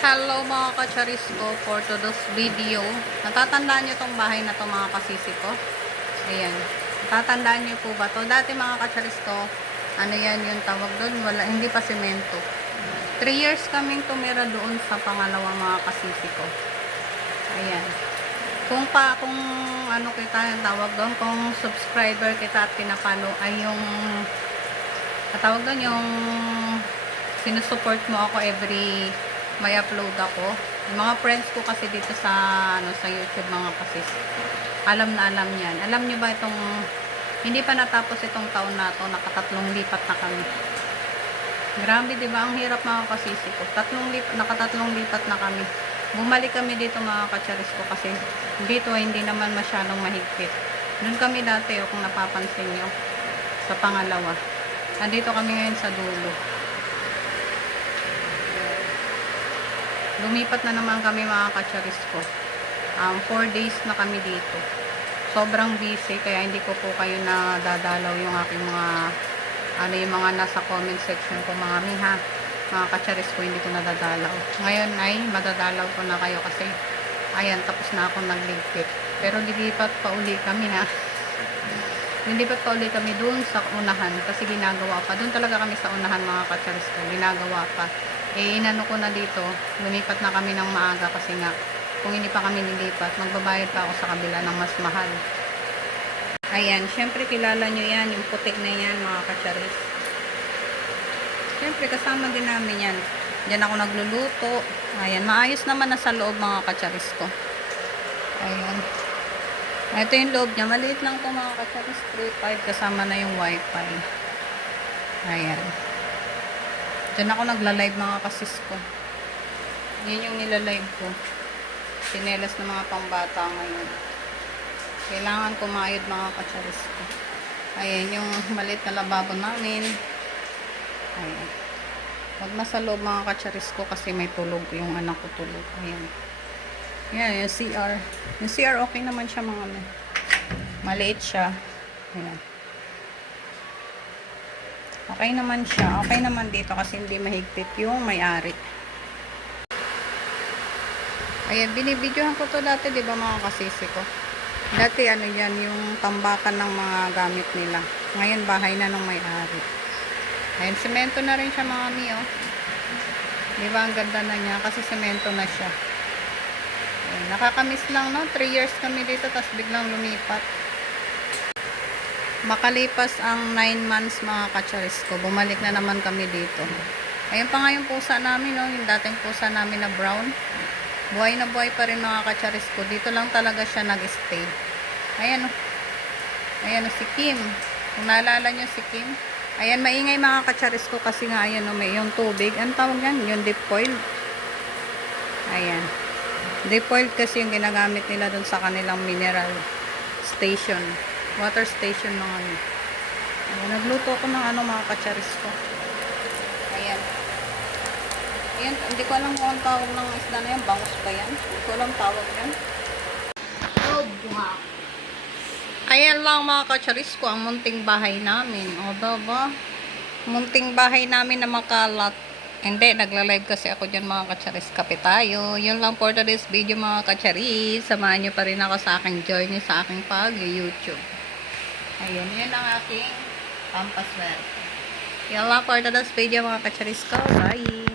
Hello mga kacharis ko for today's video. Natatandaan nyo tong bahay na to mga kasisi ko? Ayan. Natatandaan nyo po ba to? Dati mga kacharis ko, ano yan yung tawag doon? Wala, hindi pa semento. 3 years kaming tumira doon sa pangalawang mga kasisi ko. Ayan. Kung pa, kung ano kita yung tawag doon, kung subscriber kita at pinapalo ay yung katawag doon yung sinusupport mo ako every may upload ako. Yung mga friends ko kasi dito sa ano sa YouTube mga kasis. Alam na alam niyan. Alam niyo ba itong hindi pa natapos itong taon na to, nakatatlong lipat na kami. Grabe, 'di ba? Ang hirap mga kasisi ko. Tatlong lipat, nakatatlong lipat na kami. Bumalik kami dito mga kacharis ko kasi dito hindi naman masyadong mahigpit. Doon kami dati, oh, kung napapansin niyo, sa pangalawa. Nandito kami ngayon sa dulo. Lumipat na naman kami mga kacharis ko. Um, 4 days na kami dito. Sobrang busy kaya hindi ko po kayo na dadalaw yung aking mga ano yung mga nasa comment section ko mga miha. Mga kacharis ko hindi ko nadadalaw. Ngayon ay madadalaw ko na kayo kasi ayan tapos na ako nagligpit. Pero lilipat pa uli kami ha. Lilipat pa uli kami dun sa unahan kasi ginagawa pa. Doon talaga kami sa unahan mga kacharis ko. Ginagawa pa eh inano ko na dito. Lumipat na kami ng maaga kasi nga kung hindi pa kami nilipat magbabayad pa ako sa kabila ng mas mahal. Ayan syempre kilala nyo yan yung putik na yan mga kacharis. Syempre kasama din namin yan. Dyan ako nagluluto. Ayan maayos naman na sa loob mga kacharis ko. Ayan. Ito yung loob niya. Maliit lang to mga kacharis. 3.5 kasama na yung wifi. Ayan Diyan ako nagla-live mga kasis ko. Yan yung nila-live ko. Sinelas ng mga pangbata ngayon. Kailangan kumayod mga kacharis ko. Ayan yung maliit na lababo namin. Ayan. Huwag na sa loob mga kacharis ko kasi may tulog yung anak ko tulog. Ayan. Yan yung CR. Yung CR okay naman siya mga ano. Maliit siya. Ayan. Okay naman siya. Okay naman dito kasi hindi mahigpit yung may-ari. Ayan, binibidyohan ko to dati, di ba mga kasisi ko? Dati ano yan, yung tambakan ng mga gamit nila. Ngayon, bahay na ng may-ari. Ayan, semento na rin siya mga mi, oh. Di ba, ang ganda na niya kasi semento na siya. Ayan, nakakamiss lang, no? 3 years kami dito, tapos biglang lumipat makalipas ang 9 months mga kacharis ko, bumalik na naman kami dito. Ayun pa nga yung pusa namin, no? yung dating pusa namin na brown. Buhay na buhay pa rin mga kacharis ko. Dito lang talaga siya nag-stay. Ayan, oh. ayan oh, si Kim. Kung naalala nyo si Kim. Ayan, maingay mga kacharis ko kasi nga, ayan oh, may yung tubig. Ano tawag yan? Yung deep coil. Ayan. Deep coil kasi yung ginagamit nila dun sa kanilang mineral station water station mga ano. Ayan, nagluto ko ng ano mga kacharis ko. Ayan. Ayan, hindi ko alam kung ang tawag ng isda na yan. Bangus ba yan? Hindi ko alam tawag yan. Buha. Ayan lang mga kacharis ko, ang munting bahay namin. O, diba? Munting bahay namin na makalat. Hindi, nagla-live kasi ako dyan mga kacharis. Kape tayo. Yun lang for today's video mga kacharis. Samahan nyo pa rin ako sa aking journey sa aking pag-YouTube. Ayun, yun ang aking pampaswerte. Yan lang for today's video mga kacharis ko. Bye!